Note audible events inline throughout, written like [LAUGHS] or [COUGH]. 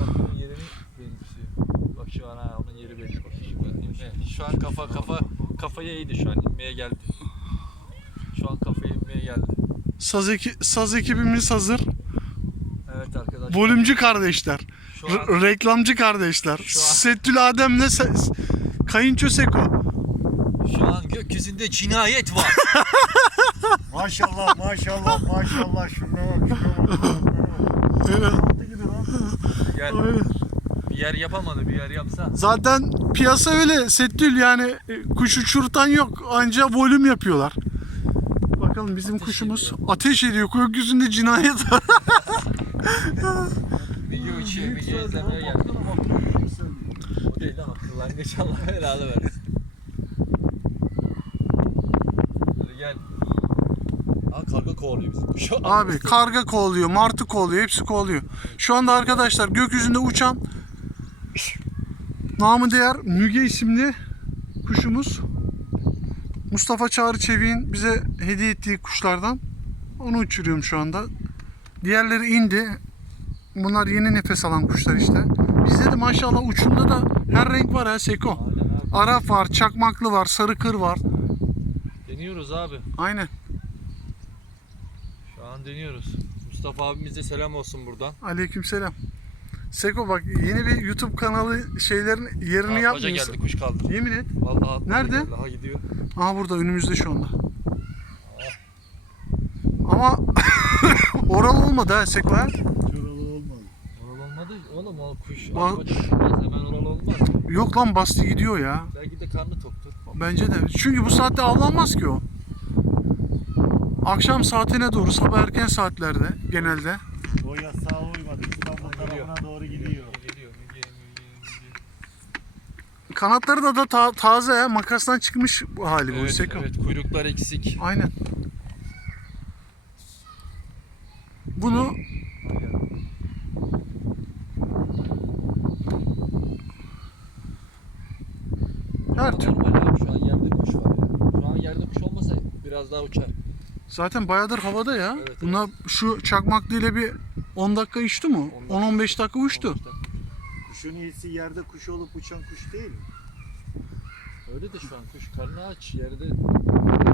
Bak bunun yerini benimsiyor. Bak şu an ha onun yeri belli. Bak şu, an kafa kafa kafaya eğdi şu an inmeye geldi. Şu an kafaya inmeye geldi. Saz, eki, saz ekibimiz hazır. Evet arkadaşlar. Volümcü kardeşler. Şu an reklamcı kardeşler. Şu an- Settül Adem'le Se- Kayınço Seko. şu an gökyüzünde cinayet var. [LAUGHS] Maşallah maşallah maşallah şuna bak şuna bak. şuna bak. [LAUGHS] Aynen. Bir yer yapamadı bir yer yapsa. Zaten piyasa öyle Settül yani e, kuş uçurtan yok. Anca volüm yapıyorlar. Bakalım bizim Ateş kuşumuz ediyor. ateş ediyor. Gökyüzünde cinayet var. [LAUGHS] Video Büyük video izlemeye lan, geldi. O değil ama kırlangıç Allah belanı versin. Hadi gel. Kovalıyor bizi. Şu [LAUGHS] Abi karga kovalıyor, martı kovalıyor, hepsi kovalıyor. Şu anda arkadaşlar gökyüzünde uçan namı değer Müge isimli kuşumuz. Mustafa Çağrı Çevik'in bize hediye ettiği kuşlardan. Onu uçuruyorum şu anda. Diğerleri indi. Bunlar yeni nefes alan kuşlar işte. Bizde de maşallah uçumda da her renk var ha Seko. Arap var, çakmaklı var, sarı kır var. Deniyoruz abi. Aynen. An deniyoruz. Mustafa abimize selam olsun buradan. Aleykümselam. Seko bak yeni bir YouTube kanalı şeylerin yerini Aa, Hoca yapmıyorsun. geldi kuş kaldı. Yemin et. Vallahi atladı Nerede? geldi. Aha gidiyor. Aha burada önümüzde şu anda. Ama [LAUGHS] oral olmadı ha Seko ha. Şuralı olmadı. Oral olmadı. Oğlum o kuş. Hoca uçmaz, hemen oral olmaz. Yok lan bastı gidiyor ya. Belki de karnı toktur. Bence de. Çünkü bu saatte avlanmaz ki o. Akşam saatine doğru sabah erken saatlerde genelde. O yasağa uymadı. İstanbul tarafına doğru gidiyor. Geliyor, geliyor, geliyor, geliyor. Kanatları da da ta- taze ha. Makastan çıkmış bu hali bu Evet, Seko. evet, kuyruklar eksik. Aynen. Bunu her türlü Normal abi şu an yerde kuş var ya. Şu an yerde kuş olmasa biraz daha uçar. Zaten bayağıdır havada ya. Evet, evet. Bunlar şu çakmaklı ile bir 10 dakika uçtu mu? 10-15 dakika uçtu. Kuşun iyisi yerde kuş olup uçan kuş değil mi? Öyle de şu an kuş karnı aç yerde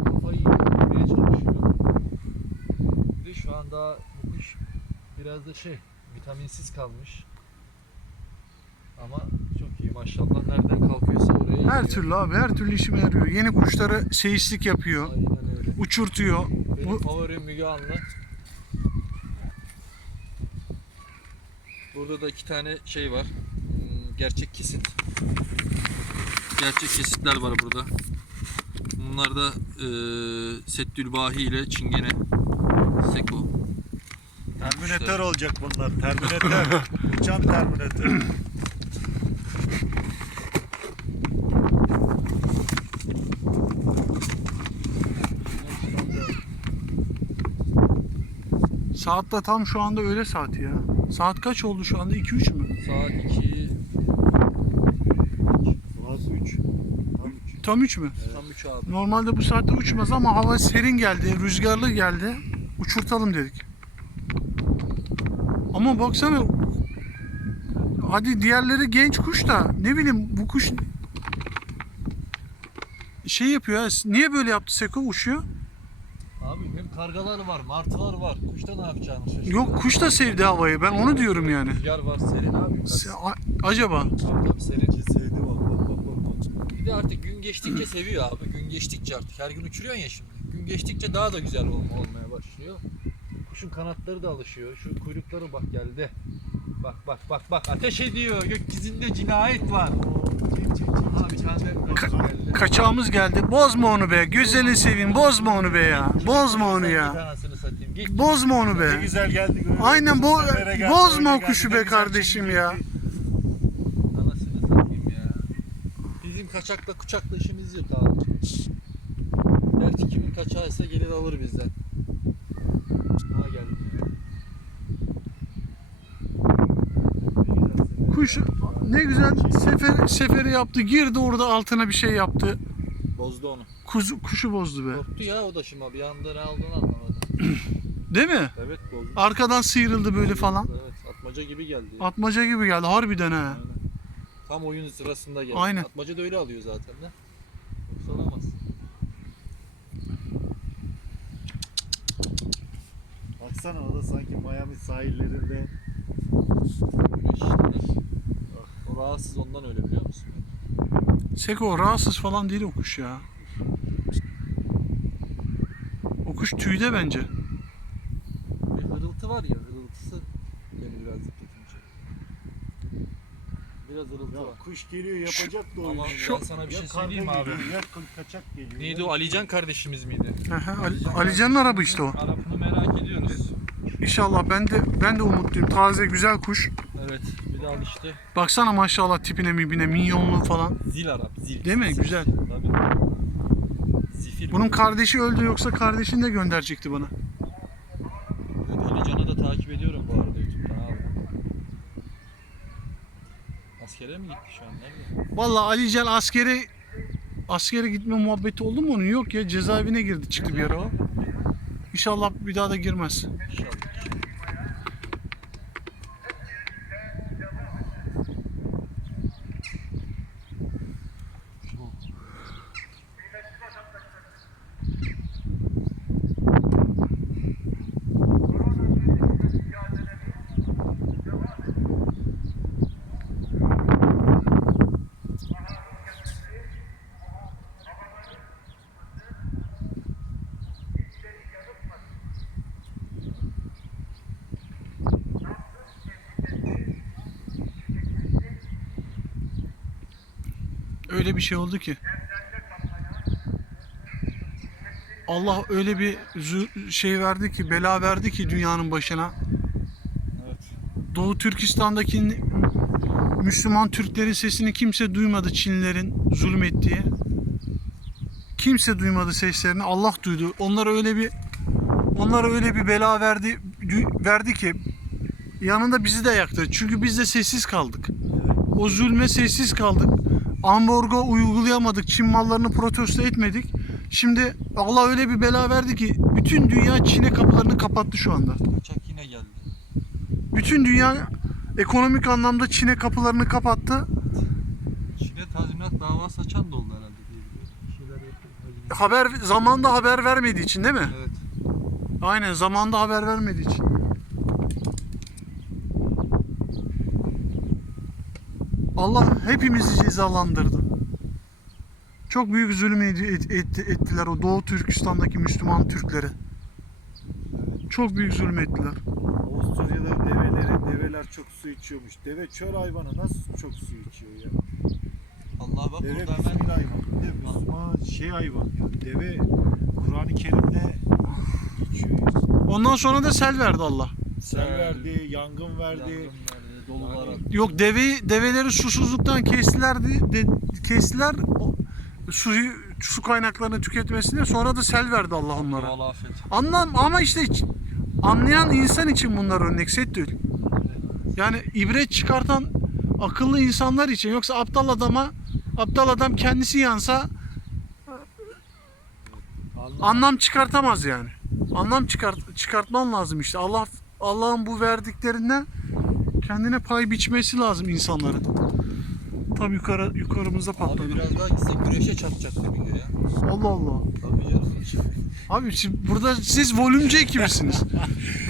kafayı yemeye çalışıyor. Bir de şu an daha bu kuş biraz da şey vitaminsiz kalmış. Ama çok iyi maşallah. Nereden kalkıyorsa oraya Her iniyor. türlü abi her türlü işime yarıyor. Yeni kuşları seyislik yapıyor. Aynen öyle. Uçurtuyor. Benim Bu- favorim Müge Anlı. Burada da iki tane şey var. Hmm, Gerçek kesit. Gerçek kesitler var burada. Bunlar da e, Settülbahi ile Çingene Seko. Terminatör olacak bunlar. Terminatör. [LAUGHS] uçan terminatör. Saat de tam şu anda öğle saati ya. Saat kaç oldu şu anda? 2-3 mü? Saat 2 Boğaz 3. Tam 3. Tam 3 mü? tam 3 abi. Normalde bu saatte uçmaz ama hava serin geldi, rüzgarlı geldi. Uçurtalım dedik. Ama baksana hadi diğerleri genç kuş da ne bileyim bu kuş şey yapıyor ya. Niye böyle yaptı Seko uçuyor? Abi hem kargalar var, martılar var. Kuşta ne yapacağını şaşırıyor. Yok kuş da sevdi havayı. Ben onu diyorum yani. Rüzgar var, serin abi. Se- a- Acaba Tabii tabii serin. Sevdi bak bak bak bak. Bir de artık gün geçtikçe seviyor abi. Gün geçtikçe artık her gün uçuruyorsun ya şimdi. Gün geçtikçe daha da güzel olma, olmaya başlıyor. Kuşun kanatları da alışıyor. Şu kuyrukları bak geldi. Bak bak bak bak ateş ediyor. Gökyüzünde cinayet var. Abi geldi. kaçağımız geldi. Bozma onu be. Gözlerini seveyim. Bozma onu be ya. Bozma onu ya. anasını satayım. Git. Bozma onu Ne be. güzel geldi. Aynen Sefere geldi, bozma öyle o geldi, kuşu ne be güzel kardeşim çekti. ya. Anasını satayım ya. Bizim kaçakla kucakla işimiz yok abi. Gerçi kimin kaçağıysa gelir alır bizden. Ha geldi ya. Ne güzel sefer Kuş ne güzel sefer, seferi yaptı. Girdi orada altına bir şey yaptı. Bozdu onu. Kuzu, kuşu bozdu be. Korktu ya o da şimdi bir anda ne aldığını anlamadı. [CLEARS THROAT] Değil mi? Evet bozdu. Arkadan sıyrıldı böyle falan. Evet Atmaca gibi geldi. ya. Atmaca gibi geldi harbiden ha. Aynen. Tam oyun sırasında geldi. Aynen. Atmaca da öyle alıyor zaten de. Yoksa alamaz. Baksana o da sanki Miami sahillerinde. O rahatsız ondan öyle biliyor musun? Seko rahatsız falan değil o kuş ya. O kuş tüyde bence. Bir hırıltı var ya hırıltısı beni biraz dikkatim çekti. Biraz hırıltı Ya var. kuş geliyor yapacak da oyunu. Ama Şu- ben sana bir şey söyleyeyim mi abi. geliyor, Ya ka- kaçak geliyor. Neydi o Alican kardeşimiz miydi? Hı hı, Ali, Alican'ın arabı işte o. Arapını merak ediyoruz. İnşallah ben de ben de umutluyum. Taze güzel kuş. Evet bir de al işte. Baksana maşallah tipine mibine minyonlu falan. Zil Arap zil. Değil mi? Zil. Güzel. Tabii. Zifir. Bunun kardeşi öldü yoksa kardeşini de gönderecekti bana. Evet, Ali Can'ı da takip ediyorum bu arada YouTube'dan abi. Askere mi gitti şu an? Nerede? Vallahi Alican askere askere gitme muhabbeti oldu mu onun? Yok ya cezaevine girdi çıktı bir ara o. İnşallah bir daha da girmez. Öyle bir şey oldu ki. Allah öyle bir şey verdi ki, bela verdi ki dünyanın başına. Evet. Doğu Türkistan'daki Müslüman Türklerin sesini kimse duymadı Çinlilerin zulmettiği. Kimse duymadı seslerini. Allah duydu. Onlara öyle bir onlara öyle bir bela verdi verdi ki yanında bizi de yaktı. Çünkü biz de sessiz kaldık. O zulme sessiz kaldık. Ambargo uygulayamadık. Çin mallarını protesto etmedik. Şimdi Allah öyle bir bela verdi ki bütün dünya Çin'e kapılarını kapattı şu anda. Kaçak yine geldi. Bütün dünya ekonomik anlamda Çin'e kapılarını kapattı. Çin'e tazminat davası açan da oldu herhalde. Haber zamanda haber vermediği için değil mi? Evet. Aynen zamanda haber vermediği için. Allah hepimizi cezalandırdı. Çok büyük zulüm ettiler o Doğu Türkistan'daki Müslüman Türklere. Çok büyük zulüm ettiler. Avusturya'da develeri, develer çok su içiyormuş. Deve çöl hayvanı nasıl çok su içiyor ya? Allah bak Deve burada hemen hayvan. Bir de Müslüman şey hayvan ya. Deve Kur'an-ı Kerim'de geçiyor. Ondan sonra da sel verdi Allah. Sel verdi, yangın verdi. yangın verdi, dolular Yani- attı. Yok deveyi develeri susuzluktan kestiler de, de- kestiler o, suyu su kaynaklarını tüketmesine sonra da sel verdi Allah onlara. Afet. Anlam ama işte anlayan insan için bunlar örnek Settül. Yani ibret çıkartan akıllı insanlar için yoksa aptal adama aptal adam kendisi yansa Anladım. anlam çıkartamaz yani. Anlam çıkart çıkartman lazım işte. Allah Allah'ın bu verdiklerinden kendine pay biçmesi lazım insanların. Tam yukarı yukarımıza patladı. Abi biraz daha gitsek güneşe çarpacak gibi ya. Allah Allah. Tabii canım. Abi şimdi burada siz volümcü ekibisiniz.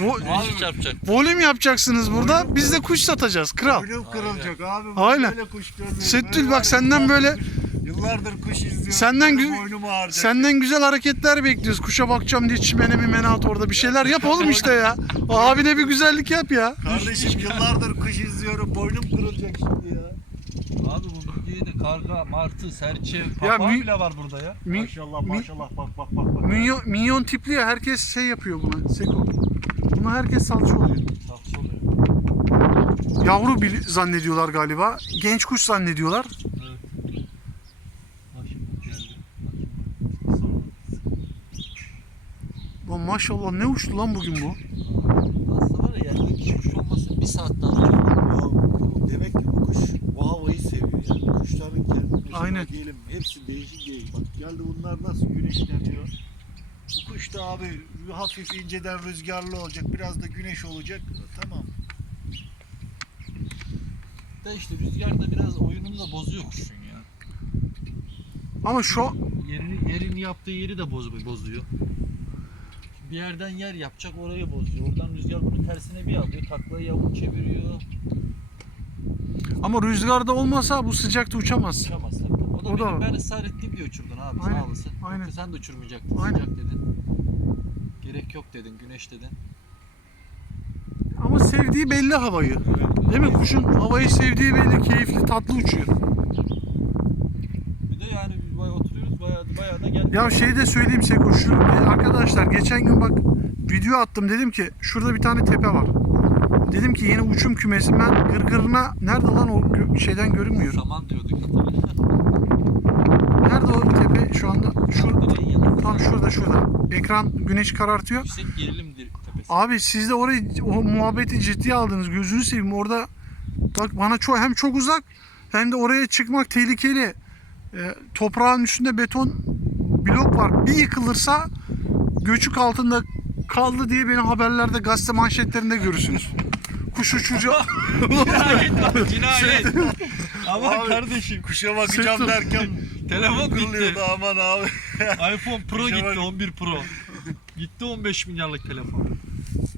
Vo- Güneşe çarpacak. volüm yapacaksınız burada. Biz de kuş satacağız kral. Boynum kırılacak abi. Aynen. Böyle kuş görmedim. Settül bak senden böyle- kuş- Yıllardır kuş izliyorum. Senden gü- Boynumu. Senden güzel hareketler bekliyoruz. Kuşa bakacağım diye çimene mi menat orada bir şeyler yap oğlum işte ya. Abine bir güzellik yap ya. Kardeşim yıllardır kuş izliyorum. Boynum kırılacak şimdi ya. Abi bu bölgeye de karga, martı, serçe, papağan mü- bile var burada ya. Mi- Maşallah mi- maşallah bak bak bak. bak. minyon, minyon tipli ya herkes şey yapıyor buna. Seko. Buna herkes salça oluyor. Tatlı oluyor. Yavru bil- zannediyorlar galiba. Genç kuş zannediyorlar. Bak şimdi geldi. Lan maşallah ne uçtu lan bugün bu. Aslında var ya yerli kuş olması bir saat daha bu demek ki bu kuş bu havayı seviyor yani. Kuşların kendi mesela Aynen. diyelim hepsi değişik değil. Bak geldi bunlar nasıl güneşleniyor. Bu kuş da abi hafif inceden rüzgarlı olacak. Biraz da güneş olacak. Tamam. Da işte rüzgar da biraz oyununu da bozuyor kuşun ya. Ama şu Yerini, yerini yaptığı yeri de boz, bozuyor. Bir yerden yer yapacak orayı bozuyor. Oradan rüzgar bunu tersine bir alıyor. Taklayı yamuk çeviriyor. ama rüzgarda olmasa bu sıcakta uçamaz. Uçamaz tabii. O da, O da benim, ben ısrar ettiğim diye uçurdun abi. Aynen, Sağ olasın. aynen. Yoksa sen de uçurmayacaktın. Aynen. Sıcak dedin. Gerek yok dedin. Güneş dedin. Ama sevdiği belli havayı. Değil mi? Kuşun havayı sevdiği belli. Keyifli, tatlı uçuyor. Bir de yani biz bayağı oturuyoruz. Bayağı, bayağı da. Ya şey de söyleyeyim Seko şu arkadaşlar geçen gün bak video attım dedim ki şurada bir tane tepe var. Dedim ki yeni uçum kümesi ben gırgırına nerede lan o gö- şeyden görünmüyor. Saman diyorduk. [LAUGHS] Nerede o tepe şu anda? Şu tam şurada şurada. Ekran güneş karartıyor. Yüksek gerilim dir- tepesi. Abi siz de orayı o muhabbeti ciddiye aldınız. Gözünü seveyim orada bak bana çok hem çok uzak hem de oraya çıkmak tehlikeli. Ee, toprağın üstünde beton blok var. Bir yıkılırsa göçük altında kaldı diye beni haberlerde gazete manşetlerinde görürsünüz. Kuş uçucu. [LAUGHS] Cinayet var, cinayet. Ama Abi, kardeşim Kuşa bakacağım Sıktım. derken [LAUGHS] telefon gitti. kırılıyordu aman abi. [LAUGHS] iPhone Pro Kuşa gitti bak. 11 Pro. Gitti 15 milyarlık telefon.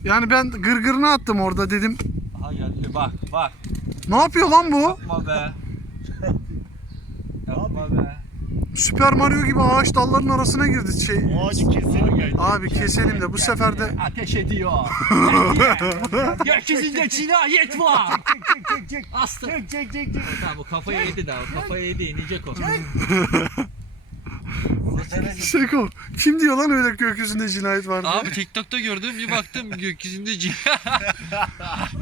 yani ben gırgırına attım orada dedim. Aha geldi bak bak. Ne yapıyor lan bu? Yapma be. Yapma be. Süper Mario gibi ağaç dallarının arasına girdi şey. Ağacı keselim ya. Abi keselim de bu sefer de Ateş ediyor. [LAUGHS] Gökyüzünde cinayet var. Çek çek çek. Aslı. Çek çek çek çek. Tamam o kafayı yedi daha. O kafayı yedi inecek o. [LAUGHS] Seko kim diyor lan öyle gökyüzünde cinayet var diye? Abi TikTok'ta gördüm bir baktım [LAUGHS] gökyüzünde cinayet.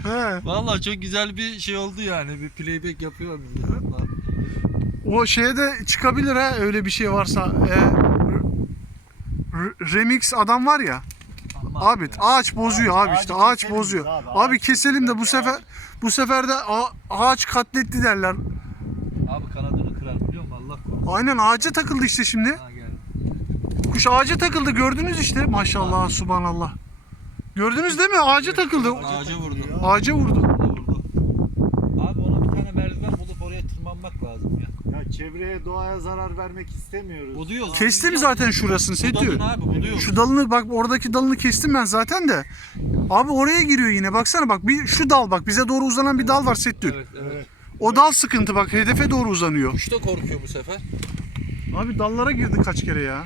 He. Valla çok güzel bir şey oldu yani. Bir playback yapıyor millet. Vallahi. O şeye de çıkabilir ha öyle bir şey varsa. Ee, re- remix adam var ya. Abi ağaç bozuyor abi işte ağaç bozuyor. abi, Abi keselim de bu sefer bu sefer de ağaç katletti derler. Abi kanadını kırar biliyor musun Allah korusun. Aynen ağaca takıldı işte şimdi. Kuş ağaca takıldı gördünüz işte. Maşallah subhanallah. Gördünüz değil mi? Ağaca takıldı. Ağaca vurdu. Ağaca. Vurdu. Abi ona bir tane merdiven bulup oraya tırmanmak lazım ya. Ya çevreye doğaya zarar vermek istemiyoruz. Buluyoruz. Kestim zaten şurasını Budadın Setü. abi buluyoruz. Şu dalını bak oradaki dalını kestim ben zaten de. Abi oraya giriyor yine. Baksana bak bir şu dal bak bize doğru uzanan bir dal var. Evet evet. Evet. O dal sıkıntı bak hedefe doğru uzanıyor. Kuş da korkuyor bu sefer. Abi dallara girdi kaç kere ya.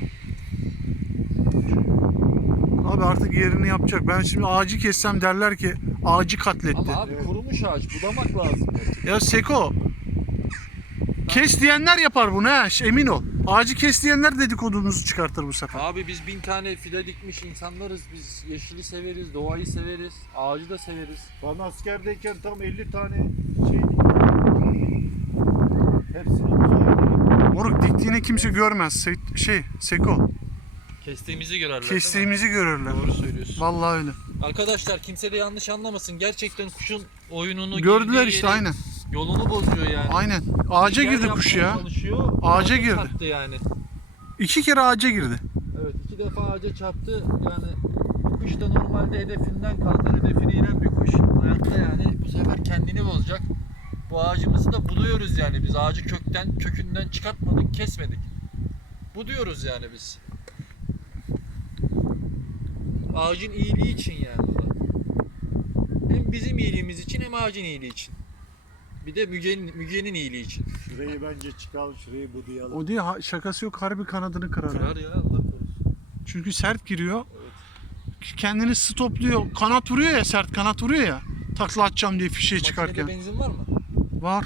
Abi artık yerini yapacak. Ben şimdi ağacı kessem derler ki ağacı katletti. Ama abi kurumuş ağaç budamak lazım. Ya Seko kes diyenler yapar bunu ha emin ol. Ağacı kes diyenler dedikodumuzu çıkartır bu sefer. Abi biz bin tane fide dikmiş insanlarız. Biz yeşili severiz, doğayı severiz, ağacı da severiz. Ben askerdeyken tam 50 tane şey Hepsini. Moruk diktiğini kimse görmez. Se- şey Seko Kestiğimizi görerler kestiğimizi görürler. değil mi? Doğru söylüyorsun. Vallahi öyle. Arkadaşlar kimse de yanlış anlamasın. Gerçekten kuşun oyununu Gördüler girdiği işte yeri, aynen. Yolunu bozuyor yani. Aynen. Ağaca Yer girdi kuş yapmaya ya. Çalışıyor, Ağaca girdi. Çarptı yani. İki kere ağaca girdi. Evet iki defa ağaca çarptı. Yani bu kuş da normalde hedefinden kaldı. Hedefine inen bir kuş. Hayatta yani bu sefer kendini bozacak. Bu ağacımızı da buluyoruz yani. Biz ağacı kökten, kökünden çıkartmadık, kesmedik. Bu diyoruz yani biz. Ağacın iyiliği için yani. Hem bizim iyiliğimiz için hem ağacın iyiliği için. Bir de Müge'nin, Müge'nin iyiliği için. Şurayı bence çıkalım, şurayı budayalım. O diye ha- şakası yok harbi kanadını kırar. ha. Kırar ya Allah korusun. Çünkü sert giriyor. Kendini stopluyor. Kanat vuruyor ya sert kanat vuruyor ya. Takla atacağım diye fişeği Makinede çıkarken. benzin var mı? Var.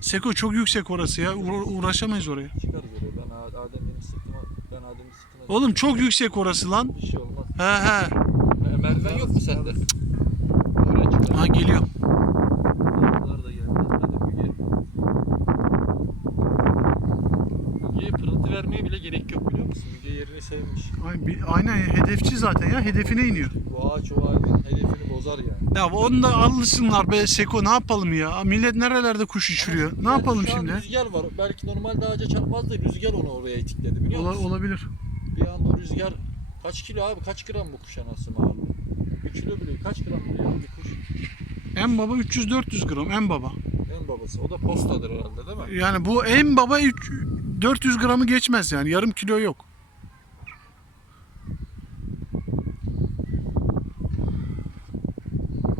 Seko çok yüksek orası ya. Uğra- uğraşamayız oraya. Çıkarız oraya. Ben Ad- Adem benim sırtıma, ben Adem'in sırtına... Oğlum çok yüksek orası lan. Bir şey olmaz. He he. Merdiven yok mu sende? Oraya çıkar. Ha geliyor. Bunlar da geldi. Hadi Müge. Müge'ye pırıltı vermeye bile gerek yok biliyor musun? Müge yerini sevmiş. Ay, bir- aynen hedefçi zaten ya. Hedefine iniyor. Bu ağaç o ağacın hedefini bozar yani. Ya onu da alışsınlar be Seko ne yapalım ya. Millet nerelerde kuş uçuruyor. Ne Yani yapalım şu an şimdi? Rüzgar var. Belki normalde ağaca çarpmaz da rüzgar onu oraya itikledi biliyor Ola- musun? olabilir. Bir anda rüzgar kaç kilo abi kaç gram bu kuş anasını ağırlığı? Bir kilo bile kaç gram biliyor bir kuş? En baba 300-400 gram en baba. En babası. O da postadır herhalde değil mi? Yani bu en baba üç- 400 gramı geçmez yani. Yarım kilo yok.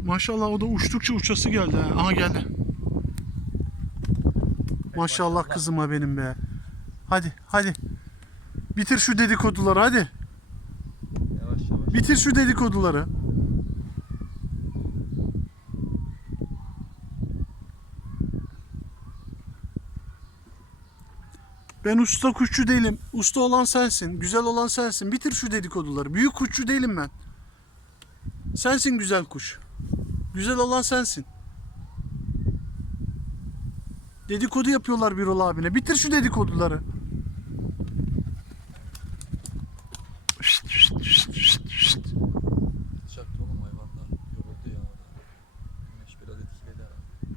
Maşallah o da uçtukça uçası geldi. ha. Aha geldi. Maşallah kızıma benim be. Hadi hadi. Bitir şu dedikoduları hadi. Yavaş yavaş. Bitir şu dedikoduları. Ben usta kuşçu değilim. Usta olan sensin. Güzel olan sensin. Bitir şu dedikoduları. Büyük kuşçu değilim ben. Sensin güzel kuş. Güzel olan sensin. Dedikodu yapıyorlar Birol abine. Bitir şu dedikoduları. Şşt, şşt, şşt, şşt, şşt. Çaktı oğlum hayvan da. Yoruldu ya. Güneş biraz etkiledi herhalde.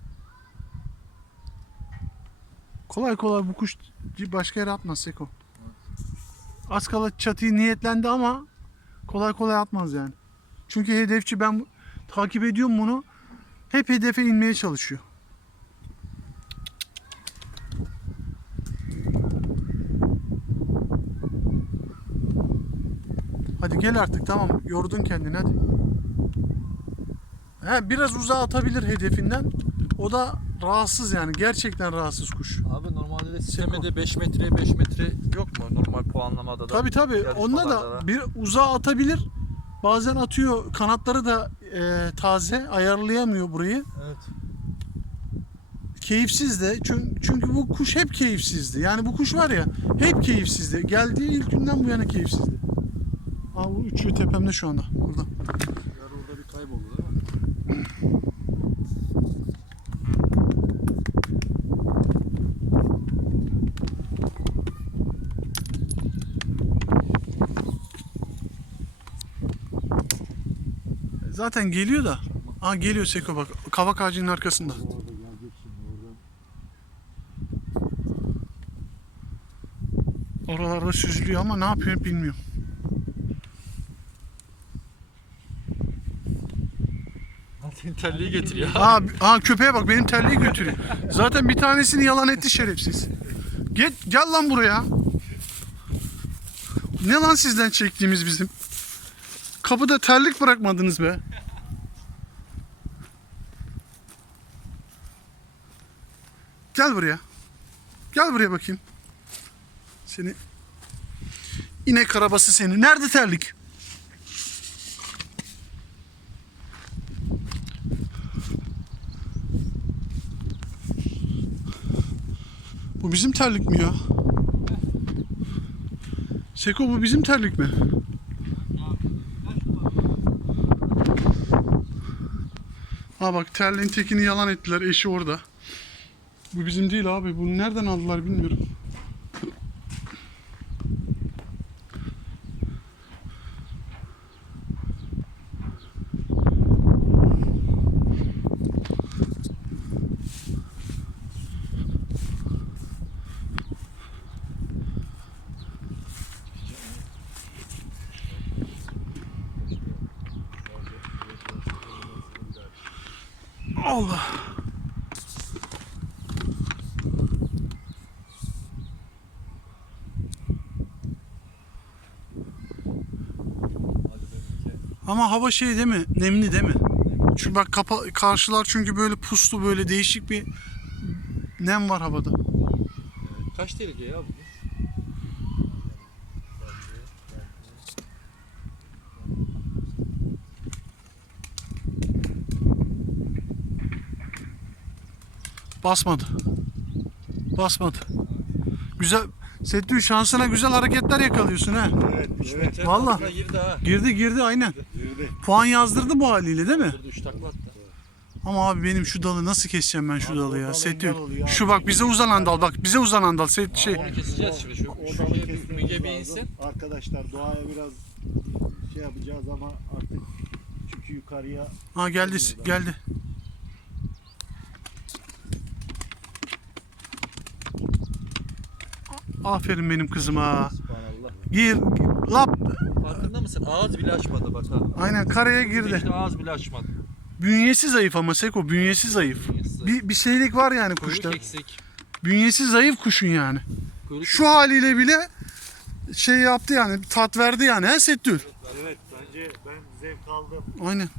Kolay kolay bu kuş başka yere atmaz Seko. Az kala çatıyı niyetlendi ama kolay kolay atmaz yani. Çünkü hedefçi ben takip ediyorum bunu. Hep hedefe inmeye çalışıyor. Hadi gel artık tamam yordun kendini hadi. He, biraz uzağa atabilir hedefinden. O da rahatsız yani gerçekten rahatsız kuş. Abi normalde de sistemde 5 metre 5 metre yok mu normal puanlamada da? Tabi tabi. Onda yarışmalarda da bir uzağa atabilir. Bazen atıyor. Kanatları da e, taze. Ayarlayamıyor burayı. Evet. Keyifsiz de. Çünkü, çünkü bu kuş hep keyifsizdi. Yani bu kuş var ya hep keyifsizdi. Geldiği ilk günden bu yana keyifsizdi. Aa bu uçuyor tepemde şu anda. Burada. Orada bir kayboldu değil mi? [CLEARS THROAT] Zaten geliyor da. Aa geliyor Seko bak. Kavak ağacının arkasında. Oralarda süzülüyor ama ne yapıyor bilmiyorum. Senin terliği getiriyor. Aa, aa köpeğe bak benim terliği götürüyor. Zaten bir tanesini yalan etti şerefsiz. Gel, gel lan buraya. Ne lan sizden çektiğimiz bizim? Kapıda terlik bırakmadınız be. Gel buraya. Gel buraya bakayım. Seni inek arabası seni. Nerede terlik? Bu bizim terlik mi ya? Seko bu bizim terlik mi? Ha bak terliğin tekini yalan ettiler. Eşi orada. Bu bizim değil abi. Bunu nereden aldılar bilmiyorum. Allah. Hadi benimki. Ama hava şey değil mi? Nemli değil mi? Çünkü bak kapa karşılar çünkü böyle puslu böyle değişik bir nem var havada. Kaç derece ya bu? Basmadı. Basmadı. Güzel. Settü şansına güzel hareketler yakalıyorsun ha. Evet, 3 evet. altına girdi ha. Girdi girdi aynen. Girdi. Puan yazdırdı bu haliyle değil mi? Durdu 3 takla attı. Ama abi benim şu dalı nasıl keseceğim ben şu Abi dalı ya? oluyor abi. Şu bak bize uzanan dal bak bize uzanan dal. Set şey. Onu keseceğiz şimdi. Şu, O dalı bir kesmemiz Müge bir lazım. insin. Arkadaşlar doğaya biraz şey yapacağız ama artık çünkü yukarıya Ha geldi geldi. Aferin benim kızıma. Subhanallah. Gir. Lap. Farkında mısın? Ağız bile açmadı bak ha. Aynen karaya girdi. İşte ağız bile açmadı. Bünyesi zayıf ama Seko bünyesi zayıf. Bünyesi zayıf. bir, bir şeylik var yani Kuyruk kuşta. eksik. Bünyesi zayıf kuşun yani. Kuyruk Şu haliyle bile şey yaptı yani tat verdi yani. He Settül? Evet bence ben zevk aldım. Aynen.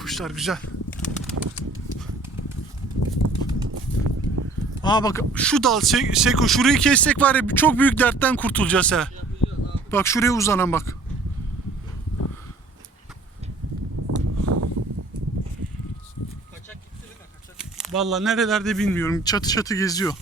Kuşlar güzel. Aa bak şu dal Se- Seko şurayı kessek var ya çok büyük dertten kurtulacağız ha. Bak şuraya uzanan bak. Vallahi nerelerde bilmiyorum. Çatı çatı geziyor.